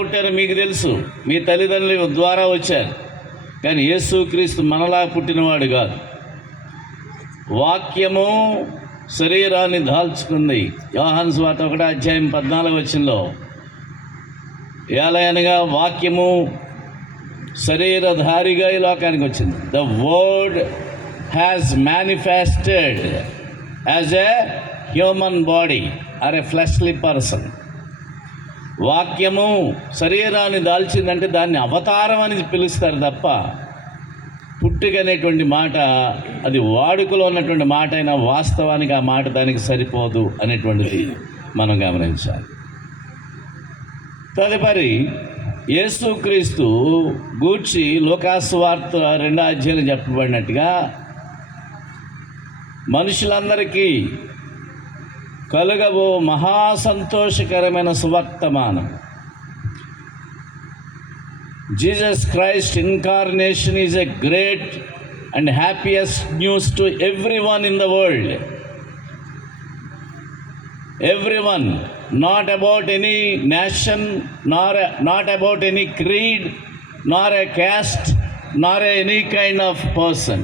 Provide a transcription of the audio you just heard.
పుట్టారో మీకు తెలుసు, మీ తల్లిదండ్రుల ద్వారా వచ్చారు. కానీ యేసుక్రీస్తు మనలా పుట్టినవాడు కాదు. వాక్యము శరీరాన్ని దాల్చుకుంది. యోహాను సువార్త 1:14 ఏలయనగా వాక్యము శరీరధారిగా ఈ లోకానికి వచ్చింది. The word has manifested as a human body or a fleshly person. వాక్యము శరీరాన్ని దాల్చిందంటే దాన్ని అవతారం అని పిలుస్తారు తప్ప పుట్టుక అనేటువంటి మాట అది వాడుకలో ఉన్నటువంటి మాట అయినా వాస్తవానికి ఆ మాట దానికి సరిపోదు అనేటువంటిది మనం గమనించాలి. తదుపరి యేసుక్రీస్తు గూర్చి లోకాసువార్త 2 చెప్పబడినట్టుగా మనుషులందరికీ కలుగబో మహాసంతోషకరమైన సువర్తమానం. Jesus Christ incarnation is a great and happiest news to everyone in the world. Everyone, not about any nation, not about any creed, nor a caste, nor any kind of person.